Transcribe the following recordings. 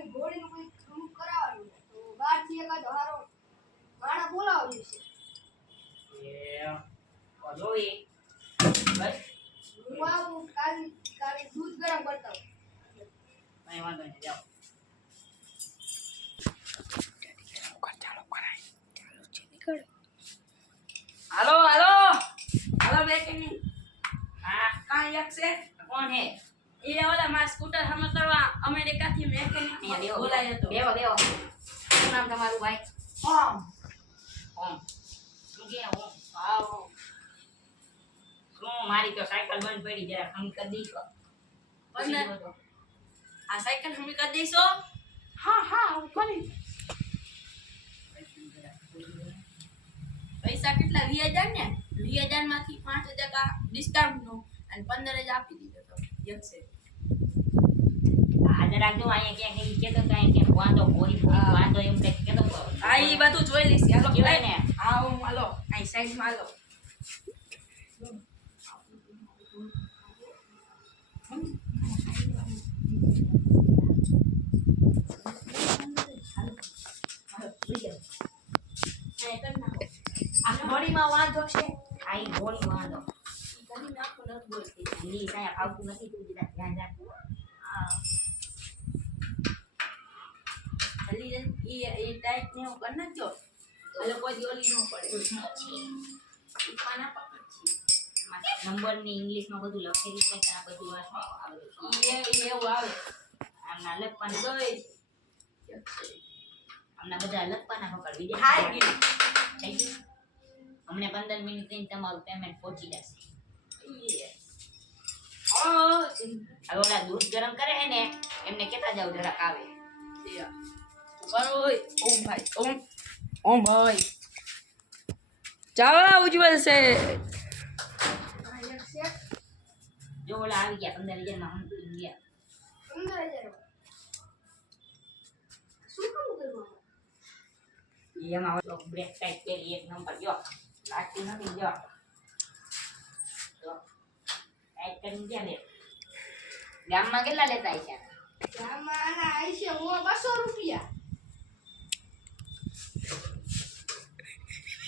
ની ઘોડીનું કોઈ અમુક કરાવવાનું છે. તો બહારથી એકાદ હારો માણા બોલાવ્યું છે. એ જોઈ બસ હું આવું કાલે દૂધ ગરમ કરતા હું. કઈ વાંધો નહીં જાઓ. હાલો હાલો હાલો બેટી હા કાં એક છે કોણ હે એ ઓલા માર સ્કૂટર હમ કરવા અમેરિકા થી મેકેનિક બોલાયો તો બેવો બેવો શું નામ તમારું ભાઈ ઓમ ઓમ શું કે ઓમ આવો શું મારી તો સાયકલ બંધ પડી જરા હમ કરી દીધો બંધ આ સાયકલ હમ કરી દઈશો હા હું કરી પૈસા કેટલા 20000 ને 20000 માંથી 5000 ડિસ્કાઉન્ટ નો અને 15000 આપી દીધો તો એક છે આ જરા જો અહીંયા ક્યાંક ઈ કેતો તો અહીંયા ક્યાંક વાંધો કોઈ વાંધો એમ કંઈક કેતો આ ઈ બધું જોઈ લઈશ હાલો કહેવાય ને હા હું હાલો આ સાઈડ માં હાલો આ ઘોડીમાં વાંધો છે આ ઈ ઘોડી વાંધો ઘણી નાખો ન બોલતી ઈ કાંઈ આવતું નથી તું જરા ધ્યાન રાખ હા હલી એ ટાઈટ ને હું કર નાખજો હાલો કોઈ ઓલી ન પડે ઈ પાના પકડ નંબર ને ઇંગ્લિશ માં બધું લખેલું છે કે આ બધું આવે છે એ એવું આવે આમના લખવાના જોઈ આમના બધા લખવાના પકડવી દે હાઈ ગઈ થઈ ગયું અમને 15 મિનિટ થઈને તમારું પેમેન્ટ પહોંચી જશે હવે ઓલા દૂધ ગરમ કરે છે ને એમને કેતા જાવ જરાક આવે ઓમ ભાઈ ચાલો ઉજ્જવલ છે જો ઓલા આવી ગયા 15,000 માં હમ ગયા 15,000 શું કામ કરવાનું? એમાં ઓલો બ્રેક ટાઈટ કરી એક નંબર જો લાગતી નથી જો ટાઈટ કરી ગયા બે ગામમાં કેટલા લેતા છે આમાં આના આઈશે હું 200 રૂપિયા.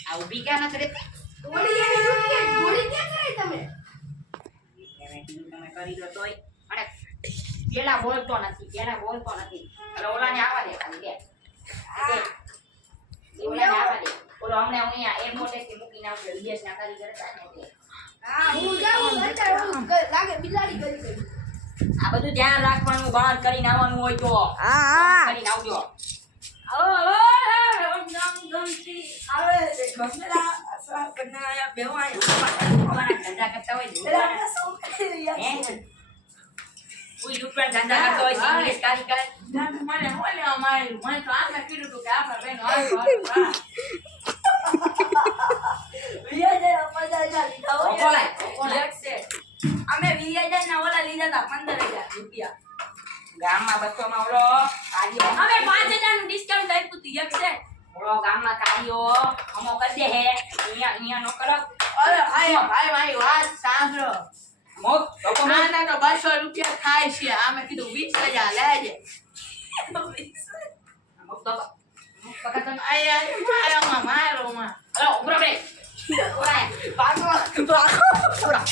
આ ઊભી ક્યાં નથી રહેતી ઘોડી ક્યાં કરે તમે? તમે કરી દો તોય અને પેલા બોલતો નથી એટલે ઓલાને આવવા દે ખાલી બે ઓલાને આવવા દે ઓલો હમણે હું અહીંયા એરપોર્ટેથી મૂકીને આવશે વિદેશના કારીગર હતા ને તે હા હું જાઉં અંતર લાગે બિલાડી ગઈ ગઈ. આ બધું ધ્યાન રાખવાનું બહાર કરીને આવવાનું હોય તો કરીને આવજો આવે ગમેલા બનાયા બેવાય અમારા ધંધા કરતા હોય કોઈ લૂંટવાના ધંધા કરતા હોય ઇંગ્લિશ કારીગર મને બોલે અમારે મને તો આમે કીધું તું કે આપણે બેન અમે 20000 ના ઓલા લીધા હતા 15,000 રૂપિયા ગામમાં 200 માં ઓલો કાર્યો અમે 5,000 નું ડિસ્કાઉન્ટ આપ્યું હતું એક છે ઓલો ગામમાં કાર્યો અમો કરી દે હે અહીંયા નો કરો અરે ભાઈ મારી વાત સાંભળો મોક આના તો 200 રૂપિયા થાય છે આમે કીધું 20,000 લેજે મોક તો પકડ તો આયા મારો માં હલો ઉભરો બે ઓરા ભાગો ઓરા